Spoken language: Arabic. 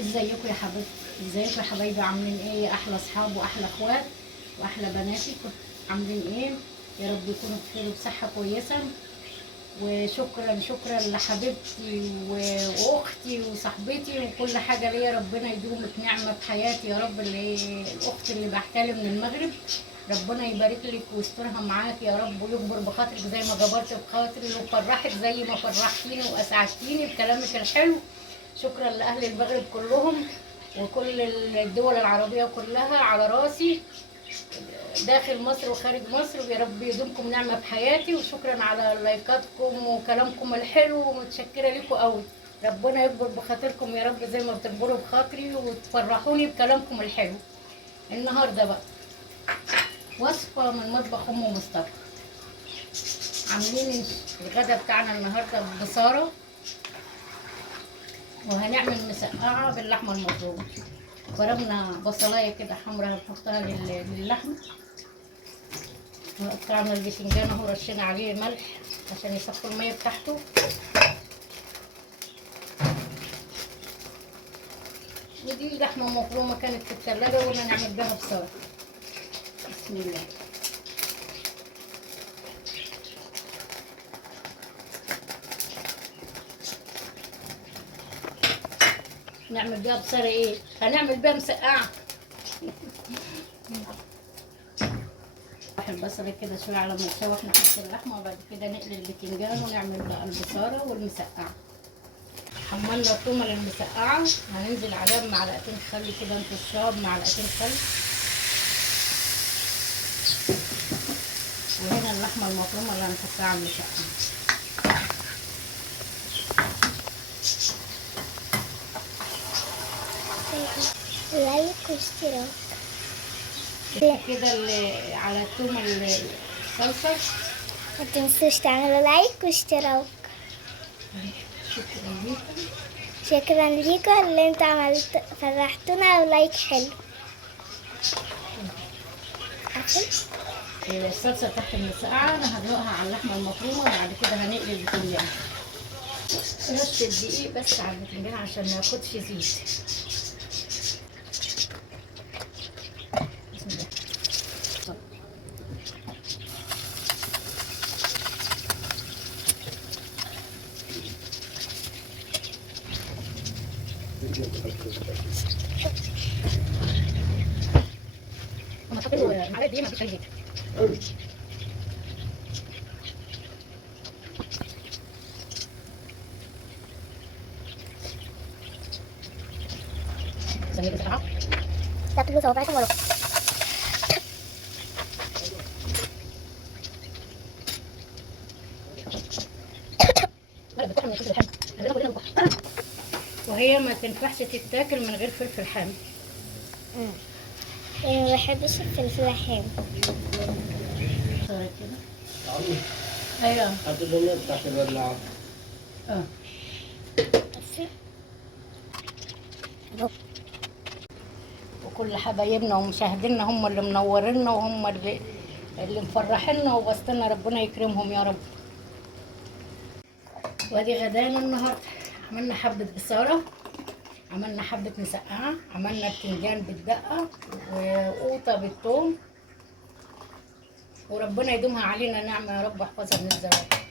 ازيكم يا حبيبتي؟ ازيكم يا حبايبي؟ عاملين ايه؟ احلى اصحاب واحلى اخوات واحلى بناتي، عاملين ايه؟ يا رب يكونوا بخير وبصحه كويسه. وشكرا شكرا لحبيبتي واختي وصاحبتي وكل حاجه ليا. ربنا يدومك نعمه في حياتي يا رب. الاخت اللي بعتلي من المغرب، ربنا يبارك لك ويسترها معاك يا رب، ويكبر بخاطرك زي ما جبرت بخاطري، ويفرحك زي ما فرحتيني واسعدتيني بكلامك الحلو. شكرا لاهل المغرب كلهم وكل الدول العربيه كلها على راسي، داخل مصر وخارج مصر، ويا رب يدومكم نعمه في حياتي. وشكرا على لايكاتكم وكلامكم الحلو، ومتشكره لكم قوي. ربنا يكبر بخاطركم يا رب زي ما بتكبروا بخاطري وتفرحوني بكلامكم الحلو. النهارده بقى وصفه من مطبخ ام مصطفى. عاملين الغدا بتاعنا النهارده ببصاره، وهنعمل مسقعه باللحمه المفرومه. فرمنا بصلايه كده حمراء هنحطها للحمه، وقطعنا الباذنجان اهو، رشينا عليه ملح عشان يصفي الميه بتاعته. ودي لحمه مفرومه كانت في الثلاجه وقلنا نعمل بيها بصاره. بسم الله. نعمل بيها بصاره ايه؟ هنعمل بيها مسقعه. البصله كده شويه على ما نشوح، نحط اللحمه، وبعد كده نقلي الباذنجان ونعمل بقى البصاره والمسقعه. حملنا الثومه للمسقعه، هننزل عليها بمعلقتين خل كده، نطشها بمعلقتين خل. وهنا اللحمه المفرومه اللي هنحطها على المسقعه. لايك واشتراك كده على الثومه الصلصه. ما تنسوش تعملوا لايك واشتراك. شكرا ليكم. شكرا ليكم اللي انتوا فرحتونا، ولايك حلو. الصلصه تحت المسقعه انا هدلقها على اللحمه المفرومه، وبعد كده هنقلي الباذنجان. رشه دقيق بس على الباذنجان عشان ما ياخدش زيت. بسم الله. انا حاطط له معلقه دقيق، ما فيش زيت. ثانيه بسرعه. تاكلوا صوابعكم ورا. وهي ما تنفعش تتاكل من غير فلفل حامي. ما بحبش الفلفل الحامي. صارت كده. ايوه. حط البنات تحت الولاعة. وكل حبايبنا ومشاهدينا هم اللي منورينا، وهم اللي مفرحينا وبسطنا، ربنا يكرمهم يا رب. وادي غدانا النهارده. عملنا حبة بصارة، عملنا حبة مسقعة، عملنا بتنجان بالدقة وقوطة بالثوم. وربنا يدومها علينا نعمة يا رب، واحفظها من الزوال.